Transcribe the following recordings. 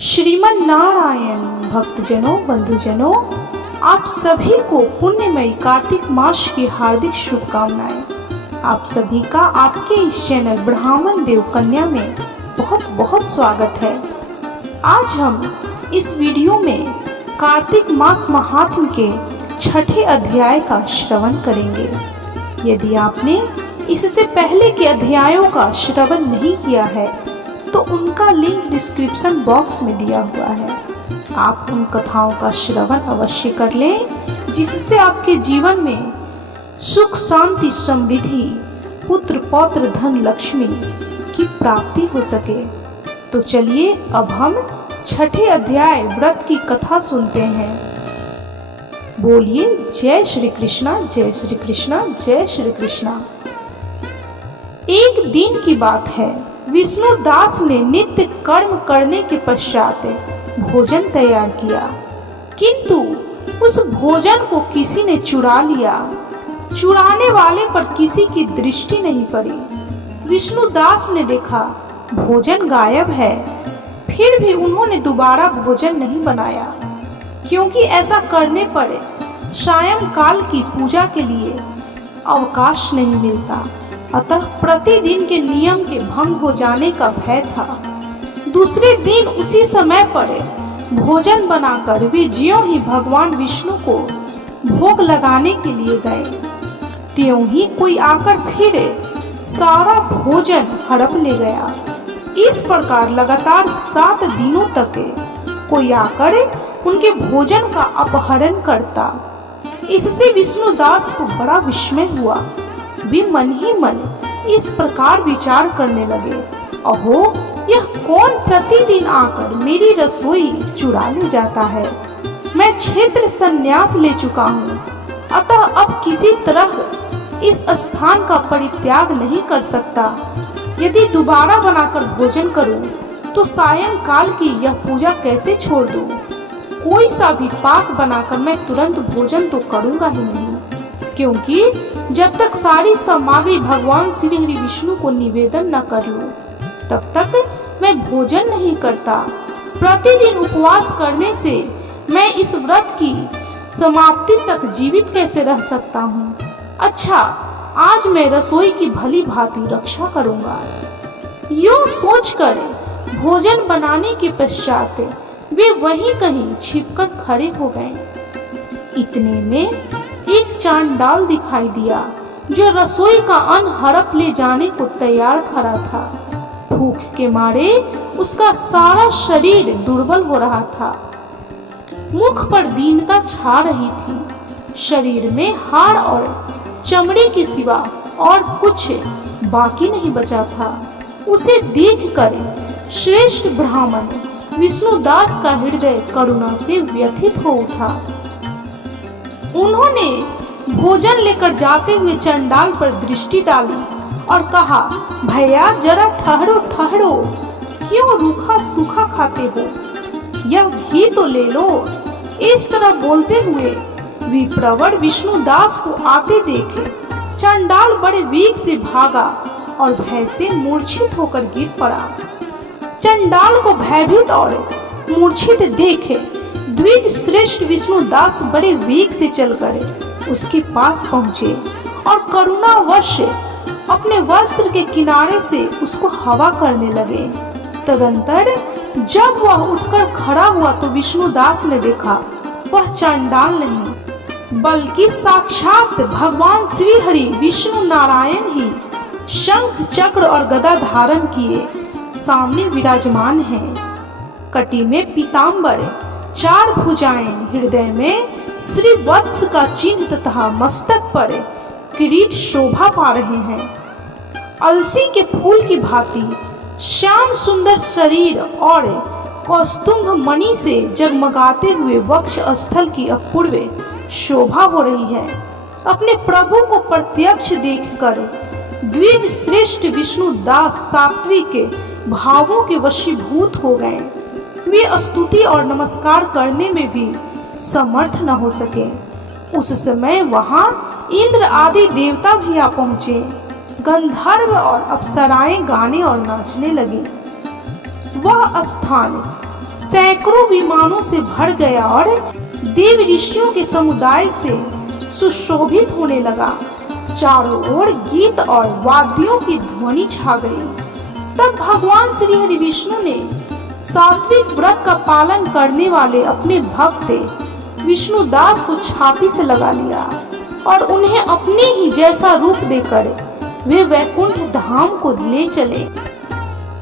श्रीमन नारायण भक्तजनों बंधुजनों, आप सभी को पुण्यमयी कार्तिक मास की हार्दिक शुभकामनाएं। आप सभी का आपके इस चैनल ब्राह्मण देव कन्या में बहुत बहुत स्वागत है। आज हम इस वीडियो में कार्तिक मास महात्म्य के छठे अध्याय का श्रवण करेंगे। यदि आपने इससे पहले के अध्यायों का श्रवण नहीं किया है तो उनका लिंक डिस्क्रिप्शन बॉक्स में दिया हुआ है। आप उन कथाओं का श्रवण अवश्य कर लें, जिससे आपके जीवन में सुख शांति समृद्धि पुत्र पौत्र धन लक्ष्मी की प्राप्ति हो सके। तो चलिए अब हम छठे अध्याय व्रत की कथा सुनते हैं। बोलिए जय श्री कृष्णा, जय श्री कृष्णा, जय श्री कृष्णा। एक दिन की बात है, विष्णुदास ने नित्य कर्म करने के पश्चात भोजन तैयार किया, किंतु उस भोजन को किसी ने चुरा लिया। चुराने वाले पर किसी की दृष्टि नहीं पड़ी। विष्णुदास ने देखा भोजन गायब है, फिर भी उन्होंने दोबारा भोजन नहीं बनाया, क्योंकि ऐसा करने पर सायंकाल की पूजा के लिए अवकाश नहीं मिलता। अतः प्रतिदिन के नियम के भंग हो जाने का भय था। दूसरे दिन उसी समय पर भोजन बनाकर वे ज्यों ही भगवान विष्णु को भोग लगाने के लिए गए, त्यों ही कोई आकर फिर सारा भोजन हड़प ले गया। इस प्रकार लगातार 7 दिनों तक कोई आकर उनके भोजन का अपहरण करता। इससे विष्णुदास को बड़ा विस्मय हुआ। वे मन ही मन इस प्रकार विचार करने लगे, अहो यह कौन प्रतिदिन आकर मेरी रसोई चुरा ले जाता है। मैं क्षेत्र संन्यास ले चुका हूँ, अतः अब किसी तरह इस स्थान का परित्याग नहीं कर सकता। यदि दोबारा बनाकर भोजन करूँ तो सायंकाल की यह पूजा कैसे छोड़ दूँ। कोई सा भी पाक बनाकर मैं तुरंत भोजन तो करूँगा ही नहीं, क्योंकि जब तक सारी सामग्री भगवान श्री हरि विष्णु को निवेदन न कर लूं, तब तक मैं भोजन नहीं करता। प्रतिदिन उपवास करने से मैं इस व्रत की समाप्ति तक जीवित कैसे रह सकता हूँ। अच्छा, आज मैं रसोई की भली भांति रक्षा करूँगा। यूँ सोचकर भोजन बनाने के पश्चात वे वहीं कहीं छिपकर खड़े हो गए। इतने में एक चांडाल दिखाई दिया, जो रसोई का अन्न हड़प ले जाने को तैयार खड़ा था। भूख के मारे उसका सारा शरीर दुर्बल हो रहा था। मुख पर दीनता छा रही थी। शरीर में हाड़ और चमड़े के सिवा और कुछ बाकी नहीं बचा था। उसे देखकर श्रेष्ठ ब्राह्मण विष्णुदास का हृदय करुणा से व्यथित हो उठा। उन्होंने भोजन लेकर जाते हुए चंडाल पर दृष्टि डाली और कहा, भैया जरा ठहरो ठहरो, क्यों रूखा सूखा खाते हो, यह घी तो ले लो। इस तरह बोलते हुए विप्रवर विष्णुदास को आते देखे चंडाल बड़े वेग से भागा और भय से मूर्छित होकर गिर पड़ा। चंडाल को भयभीत और मूर्छित देखे द्विज श्रेष्ठ विष्णुदास बड़े वेग से चलकर उसके पास पहुंचे और करुणावश अपने वस्त्र के किनारे से उसको हवा करने लगे। तदंतर जब वह उठकर खड़ा हुआ तो विष्णुदास ने देखा वह चांडाल नहीं, बल्कि साक्षात भगवान श्री हरि विष्णु नारायण ही शंख चक्र और गदा धारण किए सामने विराजमान हैं। कटी में पीताम्बर, 4 भुजाएं, हृदय में श्री वत्स का चिन्ह तथा मस्तक पर किरीट शोभा पा रहे हैं। अलसी के फूल की भांति श्याम सुंदर शरीर और कौस्तुभ मणि से जगमगाते हुए वक्ष स्थल की अपूर्व शोभा हो रही है। अपने प्रभु को प्रत्यक्ष देखकर द्विज श्रेष्ठ विष्णुदास सात्विक भावों के वशीभूत हो गए। वे स्तुति और नमस्कार करने में भी समर्थ न हो सके। उस समय वहां इंद्र आदि देवता भी आ पहुंचे। गंधर्व और अप्सराएं गाने और नाचने लगी। वह स्थान सैकड़ों विमानों से भर गया और देव ऋषियों के समुदाय से सुशोभित होने लगा। चारों ओर गीत और वाद्यों की ध्वनि छा गई। तब भगवान श्री हरि विष्णु ने सात्विक व्रत का पालन करने वाले अपने भक्त विष्णुदास को छाती से लगा लिया और उन्हें अपने ही जैसा रूप देकर वे वैकुंठ धाम को ले चले।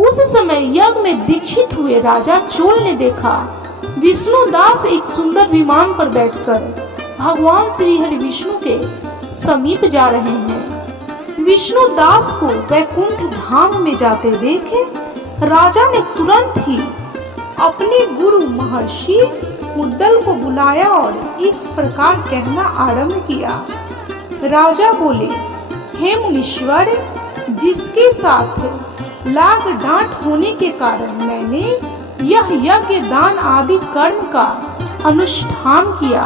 उस समय यज्ञ में दीक्षित हुए राजा चोल ने देखा विष्णुदास एक सुंदर विमान पर बैठकर भगवान श्री हरि विष्णु के समीप जा रहे हैं। विष्णुदास को वैकुंठ धाम में जाते देखे राजा ने तुरंत ही अपने गुरु महर्षि मुद्दल को बुलाया और इस प्रकार कहना आरंभ किया। राजा बोले, हे मुनीश्वर, जिसके साथ लाग डांट होने के कारण मैंने यह यज्ञ दान आदि कर्म का अनुष्ठान किया,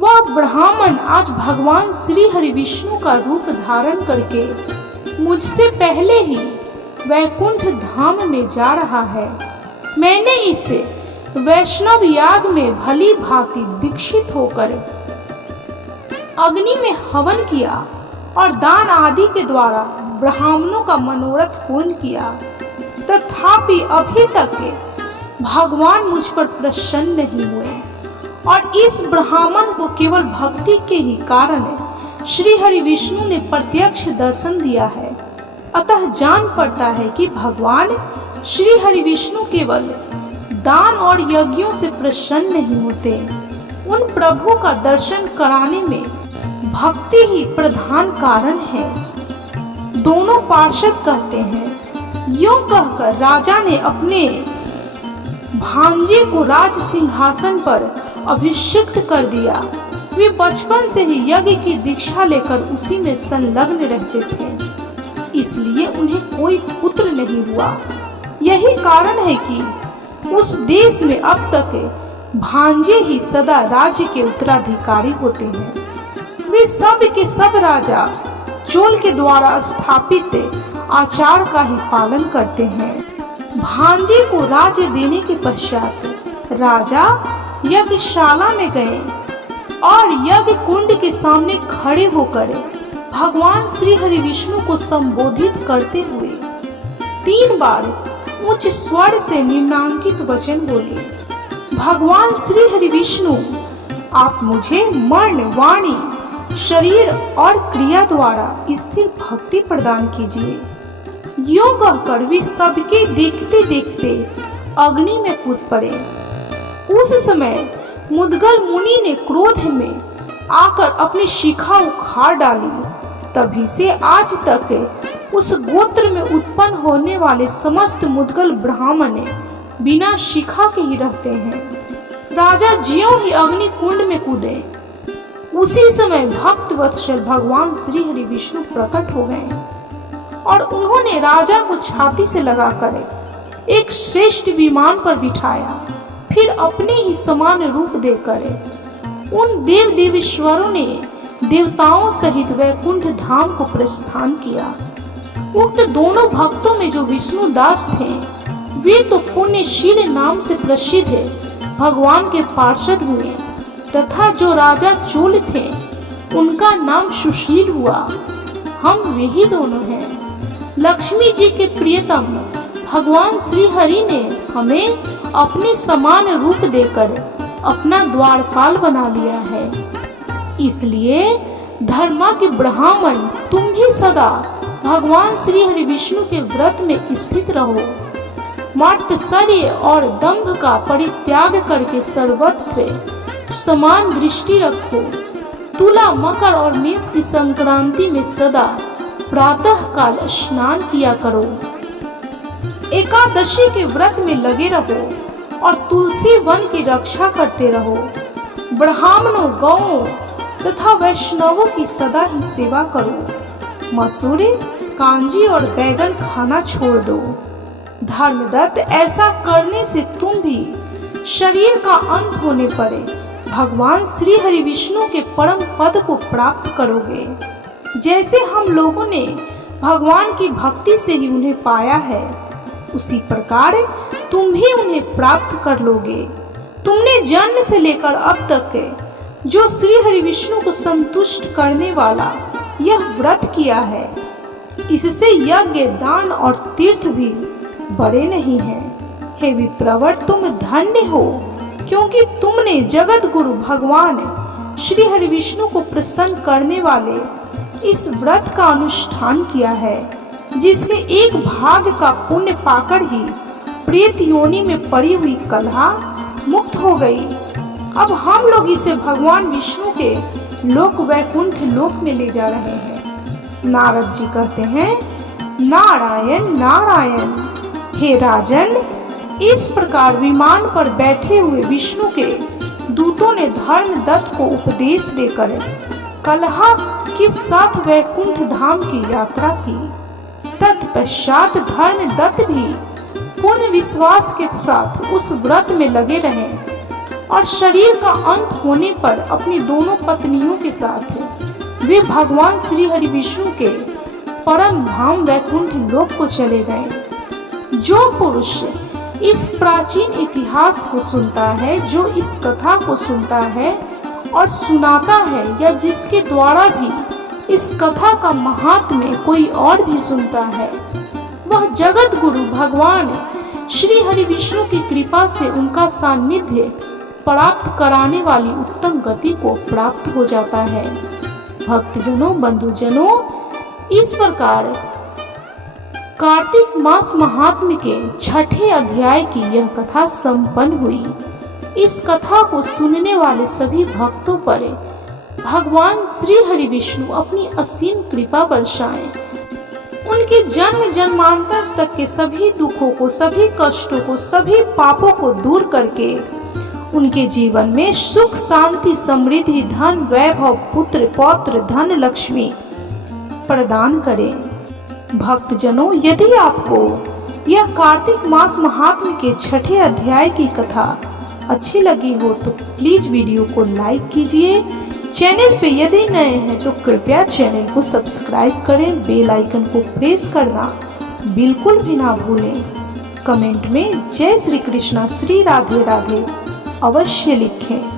वह ब्राह्मण आज भगवान श्री हरि विष्णु का रूप धारण करके मुझसे पहले ही वैकुंठ धाम में जा रहा है। मैंने इसे वैष्णव याग में भली भांति दीक्षित होकर अग्नि में हवन किया और दान आदि के द्वारा ब्राह्मणों का मनोरथ पूर्ण किया, तथापि अभी तक भगवान मुझ पर प्रसन्न नहीं हुए और इस ब्राह्मण को केवल भक्ति के ही कारण श्री हरि विष्णु ने प्रत्यक्ष दर्शन दिया है। अतः जान पड़ता है कि भगवान श्री हरि विष्णु केवल दान और यज्ञों से प्रसन्न नहीं होते। उन प्रभु का दर्शन कराने में भक्ति ही प्रधान कारण है। दोनों पार्षद कहते हैं। यूं कहकर राजा ने अपने भांजे को राज सिंहासन पर अभिषिक्त कर दिया। वे बचपन से ही यज्ञ की दीक्षा लेकर उसी में संलग्न रहते थे, इसलिए उन्हें कोई पुत्र नहीं हुआ। यही कारण है कि उस देश में अब तक भांजे ही सदा राज्य के उत्तराधिकारी होते हैं। वे सब के सब राजा चोल के द्वारा स्थापित आचार का ही पालन करते हैं। भांजे को राज्य देने के पश्चात राजा यज्ञशाला में गए और यज्ञ कुंड के सामने खड़े होकर भगवान श्री हरि विष्णु को संबोधित करते हुए 3 बार उच्च स्वर से निम्नांकित वचन बोले। भगवान श्री हरि विष्णु, आप मुझे मन, वाणी, शरीर और क्रिया द्वारा स्थिर भक्ति प्रदान कीजिए। यूं कहकर वे सबके देखते देखते अग्नि में कूद पड़े। उस समय मुद्गल मुनि ने क्रोध में आकर अपनी शिखा उखाड़ डाली। तभी से आज तक उस गोत्र में उत्पन्न होने वाले समस्त मुद्गल ब्राह्मण बिना शिखा के ही रहते हैं। राजा ज्यों ही अग्नि कुंड में कूदे, उसी समय भक्त वत्सल भगवान श्री हरि विष्णु प्रकट हो गए और उन्होंने राजा को छाती से लगाकर एक श्रेष्ठ विमान पर बिठाया। फिर अपने ही समान रूप देकर उन देव देवेश्वरों ने देवताओं सहित वैकुंठ धाम को प्रस्थान किया। उक्त दोनों भक्तों में जो विष्णुदास थे, वे तो पुण्यशील नाम से प्रसिद्ध भगवान के पार्षद हुए, तथा जो राजा चोल थे उनका नाम सुशील हुआ। हम वही दोनों हैं। लक्ष्मी जी के प्रियतम भगवान श्री हरि ने हमें अपने समान रूप देकर अपना द्वारपाल बना लिया है। इसलिए धर्मा के ब्राह्मण तुम भी सदा भगवान श्री हरि विष्णु के व्रत में स्थित रहो। मात्सर्य और दंभ का परित्याग करके सर्वत्र समान दृष्टि रखो। तुला, मकर और मेष की संक्रांति में सदा प्रातः काल स्नान किया करो। एकादशी के व्रत में लगे रहो और तुलसी वन की रक्षा करते रहो। ब्राह्मणों, गौओं तथा वैष्णवों की सदा ही सेवा करो। मसूरी, कांजी और बैगन खाना छोड़ दो। धर्मदत्त, ऐसा करने से तुम भी शरीर का अंत होने पर भगवान श्री हरि विष्णु के परम पद को प्राप्त करोगे। जैसे हम लोगों ने भगवान की भक्ति से ही उन्हें पाया है, उसी प्रकार तुम भी उन्हें प्राप्त कर लोगे। तुमने जन्म से लेकर अब तक जो श्री हरि विष्णु को संतुष्ट करने वाला यह व्रत किया है, इससे यज्ञ, दान और तीर्थ भी बड़े नहीं हैं। हे विप्रवर, तुम धन्य हो, क्योंकि तुमने जगत गुरु भगवान श्री हरि विष्णु को प्रसन्न करने वाले इस व्रत का अनुष्ठान किया है, जिसके एक भाग का पुण्य पाकर ही प्रेत योनि में पड़ी हुई कलहा मुक्त हो गई। अब हम लोग इसे भगवान विष्णु के लोक वैकुंठ लोक में ले जा रहे हैं। नारद जी कहते हैं, नारायण नारायण। हे राजन, इस प्रकार विमान पर बैठे हुए विष्णु के दूतों ने धर्मदत्त को उपदेश देकर कलहा के साथ वैकुंठ धाम की यात्रा की। तत्पश्चात धर्मदत्त भी पूर्ण विश्वास के साथ उस व्रत में लगे रहे और शरीर का अंत होने पर अपनी दोनों पत्नियों के साथ वे भगवान श्री हरि विष्णु के परम धाम वैकुंठ लोक को चले गए। जो पुरुष इस प्राचीन इतिहास को सुनता है, जो इस कथा को सुनता है और सुनाता है, या जिसके द्वारा भी इस कथा का महात्म्य कोई और भी सुनता है, वह जगत गुरु भगवान श्री हरि विष्णु की कृपा से उनका सानिध्य प्राप्त कराने वाली उत्तम गति को प्राप्त हो जाता है। भक्तजनों, बंधुजनों, इस प्रकार कार्तिक मास महात्म्य के 6ठे अध्याय की यह कथा संपन्न हुई। इस कथा को सुनने वाले सभी भक्तों पर भगवान श्री हरि विष्णु अपनी असीम कृपा बरसाएं। उनके जन्म जन्मांतर तक के सभी दुखों को, सभी कष्टों को, सभी पापों को दूर करके उनके जीवन में सुख, शांति, समृद्धि, धन, वैभव, पुत्र, पौत्र, धन, लक्ष्मी प्रदान करें। भक्तजनों, यदि आपको यह कार्तिक मास महात्म्य के 6ठे अध्याय की कथा अच्छी लगी हो तो प्लीज वीडियो को लाइक कीजिए। चैनल पे यदि नए हैं तो कृपया चैनल को सब्सक्राइब करें, बेल आइकन को प्रेस करना बिल्कुल भी ना भूलें। कमेंट में जय श्री कृष्णा, श्री राधे राधे अवश्य लिखें।